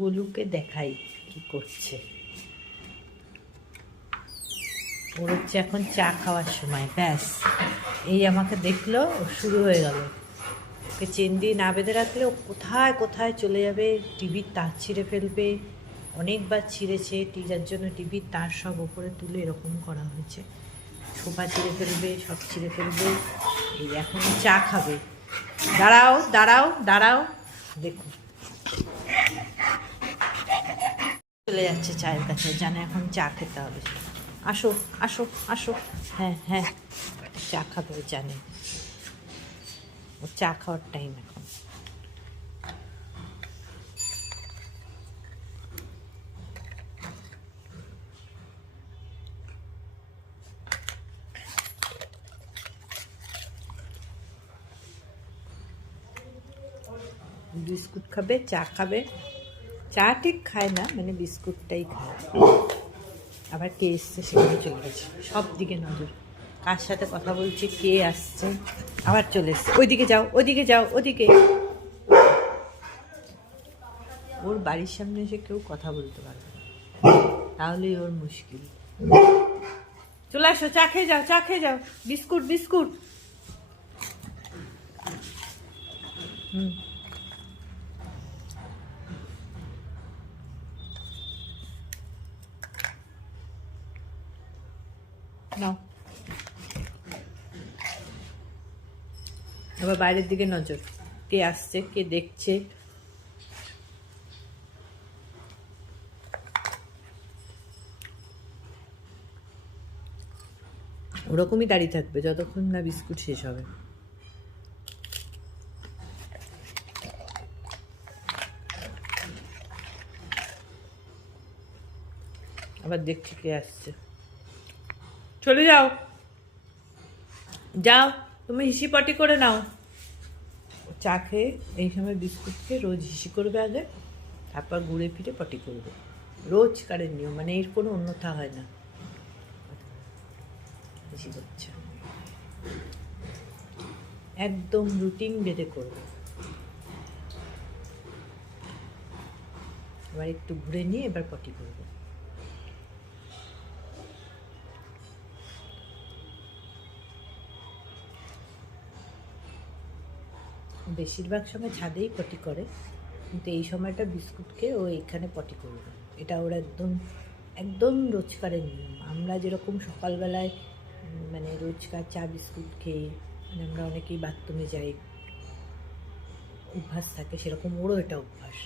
গোলুকে দেখাই কি করছে। ওর হচ্ছে এখন চা খাওয়ার সময়, ব্যাস এই আমাকে দেখলো শুরু হয়ে গেল। ওকে চেন দিয়ে না বেঁধে রাখলে ও কোথায় কোথায় চলে যাবে, টিভির তার ছিঁড়ে ফেলবে। অনেকবার ছিঁড়েছে, যার জন্য টিভির তার সব ওপরে তুলে এরকম করা হয়েছে। সোফা ছিঁড়ে ফেলবে, সব ছিঁড়ে ফেলবে। এই এখন চা খাবে। দাঁড়াও দাঁড়াও দাঁড়াও, দেখুন চলে যাচ্ছে চায়ের কাছে, জানে এখন চা খেতে হবে। আসো আসো আসো, হ্যাঁ হ্যাঁ চা খাবে, জানে ও চা খাওয়ার টাইম এখন। বিস্কুট খাবে, চা খাবে। চা ঠিক খায় না, মানে বিস্কুটটাই খায়। আবার কে এসছে সেখানে চলে গেছে, সব দিকে নজর, কার সাথে কথা বলছে, কে আসছে, আবার চলে এসছে। ওইদিকে যাও, ওইদিকে যাও, ওদিকে। ওর বাড়ির সামনে এসে কেউ কথা বলতে পারবে না, তাহলেই ওর মুশকিল। চলে আসো, চা খেয়ে যাও, চা খেয়ে যাও। বিস্কুট বিস্কুট, হুম নাও। আবার বাইরের দিকে নজর, কে আসছে, কে দেখছে। ওরকমই দাঁড়িয়ে থাকবে যতক্ষণ না বিস্কুট শেষ হবে। আবার দেখছি কে আসছে, চলে যাও, যাও তুমি হিসি পটি করে নাও। চা খেয়ে এই সময় বিস্কুট খেয়ে রোজ হিসি করবে আগে, তারপর ঘুরে ফিরে পটি করবে। রোজকারের নিয়ম, মানে এর কোনো অন্যথা হয় না। হিসি করছে, একদম রুটিন বেঁধে করবে। এবার একটু ঘুরে নিয়ে এবার পটি করবে। বেশিরভাগ সময় ছাদেই পটি করে, কিন্তু এই সময়টা বিস্কুট খেয়ে ও এখানে পটি করবে। এটা ওর একদম একদম রোজকারের নিয়ম। আমরা যেরকম সকালবেলায় মানে রোজকার চা বিস্কুট খেয়ে মানে আমরা অনেকেই বাথরুমে যাই, অভ্যাস থাকে, সেরকম ওরও এটা অভ্যাস।